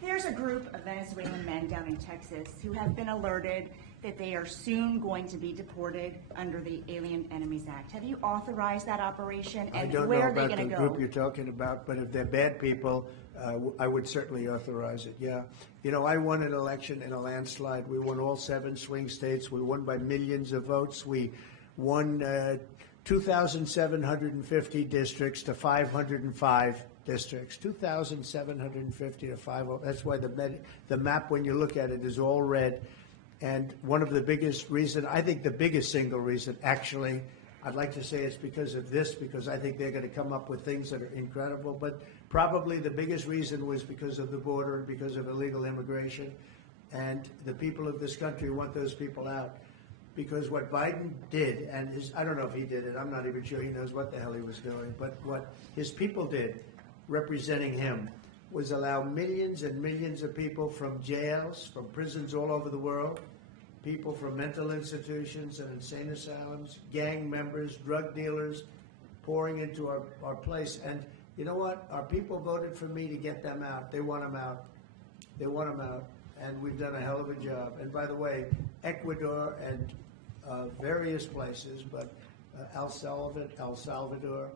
There's a group of Venezuelan men down in Texas who have been alerted that they are soon going to be deported under the Alien Enemies Act. Have you authorized that operation, and where are they going to go? I don't know about the group you're talking about, but if they're bad people, I would certainly authorize it, yeah. You know, I won an election in a landslide. We won all 7 swing states. We won by millions of votes. We won 2,750 districts to 505 districts. 2,750 to 505. That's why the map, when you look at it, is all red. And one of the biggest reason, I think the biggest single reason, actually, I'd like to say it's because of this, because I think they're going to come up with things that are incredible. But probably the biggest reason was because of the border and because of illegal immigration. And the people of this country want those people out. Because what Biden did, and I don't know if he did it, I'm not even sure he knows what the hell he was doing, but what his people did, representing him, was allow millions and millions of people from jails, from prisons all over the world, people from mental institutions and insane asylums, gang members, drug dealers, pouring into our place. And you know what? Our people voted for me to get them out. They want them out. They want them out. And we've done a hell of a job. And by the way, Ecuador and various places, but El Salvador,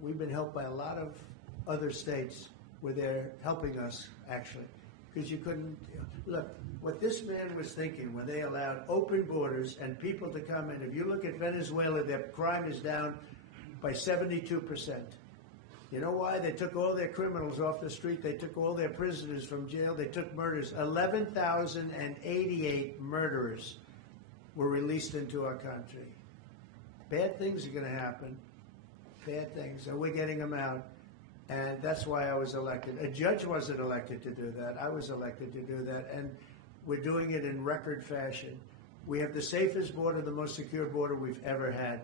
we've been helped by a lot of other states where they're helping us, actually. Because you couldn't, look, what this man was thinking when they allowed open borders and people to come in, if you look at Venezuela, their crime is down by 72%. You know why? They took all their criminals off the street. They took all their prisoners from jail. They took murders. 11,088 murderers were released into our country. Bad things are going to happen. Bad things. And we're getting them out. And that's why I was elected. A judge wasn't elected to do that. I was elected to do that. And we're doing it in record fashion. We have the safest border, the most secure border we've ever had.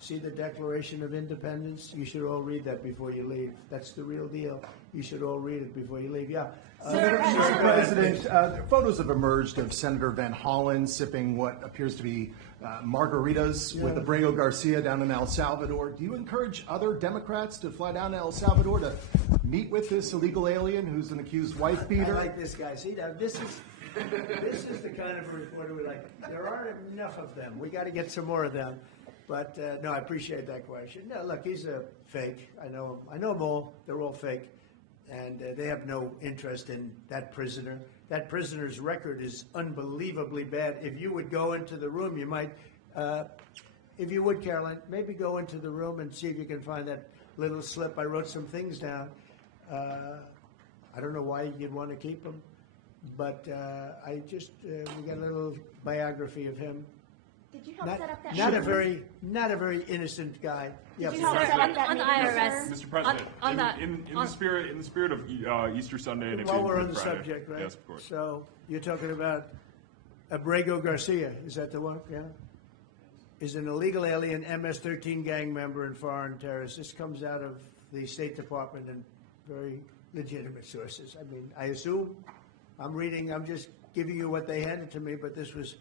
See the Declaration of Independence? You should all read that before you leave. That's the real deal. You should all read it before you leave. Yeah. Mr. President, photos have emerged of Senator Van Hollen sipping what appears to be margaritas with Abrego Garcia down in El Salvador. Do you encourage other Democrats to fly down to El Salvador to meet with this illegal alien who's an accused wife beater? I like this guy. See, now this is the kind of reporter we like. There aren't enough of them. We got to get some more of them. But no, I appreciate that question. No, look, he's a fake. I know him. I know them all. They're all fake, and they have no interest in that prisoner. That prisoner's record is unbelievably bad. If you would go into the room, you might, if you would, Caroline, maybe go into the room and see if you can find that little slip. I wrote some things down. I don't know why you'd want to keep him, but I just we got a little biography of him. Did you help set up that? Not a very innocent guy. Did you help set up that on the meeting, IRS? sir? Mr. President, in the spirit of Easter Sunday and While we're on Good the Friday. subject, right? Yes, of course. So you're talking about Abrego Garcia? Is that the one? Yeah. Is an illegal alien, MS-13 gang member and foreign terrorist. This comes out of the State Department and very legitimate sources. I mean, I assume I'm just giving you what they handed to me, but this was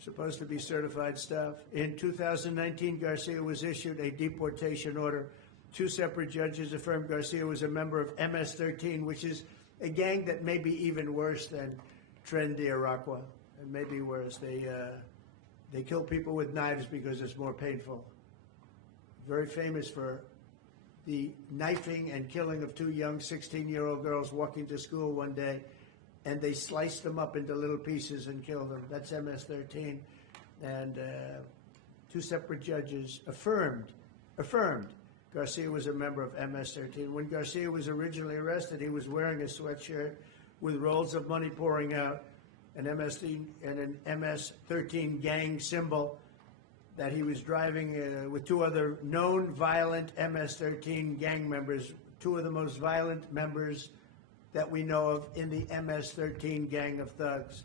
supposed to be certified stuff. In 2019, Garcia was issued a deportation order. 2 separate judges affirmed Garcia was a member of MS-13, which is a gang that may be even worse than Tren de Aragua. It may be worse. They kill people with knives because it's more painful. Very famous for the knifing and killing of 2 young 16-year-old girls walking to school one day, and they sliced them up into little pieces and killed them. That's MS-13. And 2 separate judges affirmed Garcia was a member of MS-13. When Garcia was originally arrested, he was wearing a sweatshirt with rolls of money pouring out, an MS-13 gang symbol that he was driving with 2 other known violent MS-13 gang members, 2 of the most violent members that we know of in the MS-13 gang of thugs.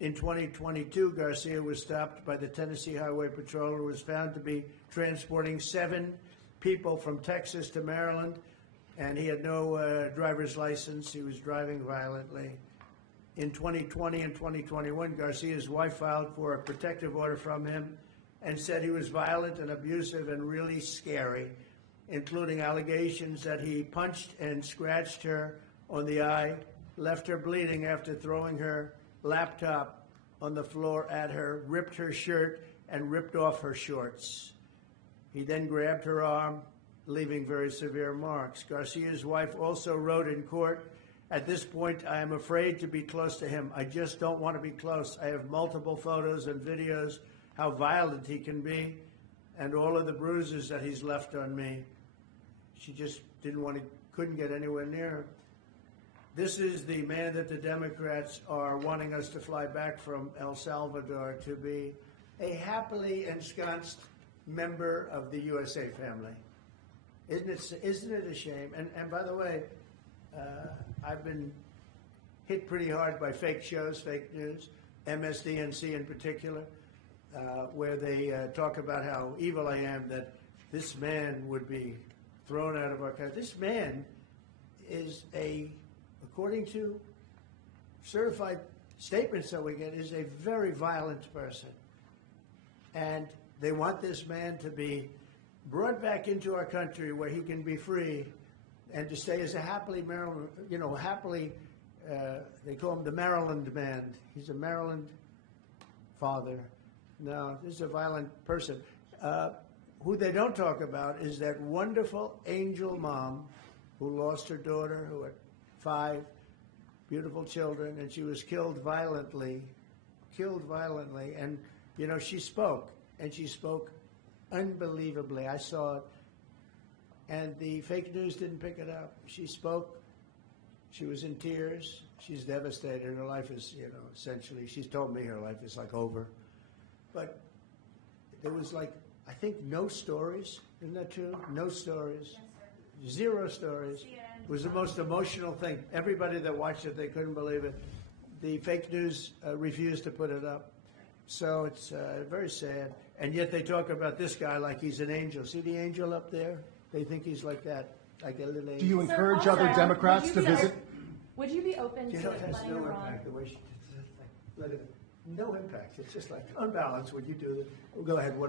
In 2022, Garcia was stopped by the Tennessee Highway Patrol and was found to be transporting 7 people from Texas to Maryland, and he had no driver's license. He was driving violently. In 2020 and 2021, Garcia's wife filed for a protective order from him and said he was violent and abusive and really scary. including allegations that he punched and scratched her on the eye, left her bleeding after throwing her laptop on the floor at her, ripped her shirt, and ripped off her shorts. He then grabbed her arm, leaving very severe marks. Garcia's wife also wrote in court, "At this point, I am afraid to be close to him. I just don't want to be close. I have multiple photos and videos how violent he can be and all of the bruises that he's left on me." She just couldn't get anywhere near him. This is the man that the Democrats are wanting us to fly back from El Salvador to be a happily ensconced member of the USA family. Isn't it a shame? And by the way, I've been hit pretty hard by fake shows, fake news, MSDNC in particular, where they talk about how evil I am, that this man would be thrown out of our country. This man is according to certified statements that we get, is a very violent person. And they want this man to be brought back into our country where he can be free and to stay as a happily Maryland, they call him the Maryland man. He's a Maryland father. No, this is a violent person. Who they don't talk about is that wonderful angel mom who lost her daughter, who had 5 beautiful children, and she was killed violently. And, she spoke, and she spoke unbelievably. I saw it, and the fake news didn't pick it up. She spoke. She was in tears. She's devastated. Her life is, essentially, she's told me her life is like over. But there was I think no stories. Isn't that true? No stories. Yes, sir. 0 stories. It was the most emotional thing. Everybody that watched it, they couldn't believe it. The fake news refused to put it up. So it's very sad. And yet they talk about this guy like he's an angel. See the angel up there? They think he's like that, like a little angel. Do you Sir, encourage also, other Democrats to visit? Would you be open to It has letting no Iran? impact the way she did it. No impact. It's just like unbalanced when you do it. Go ahead.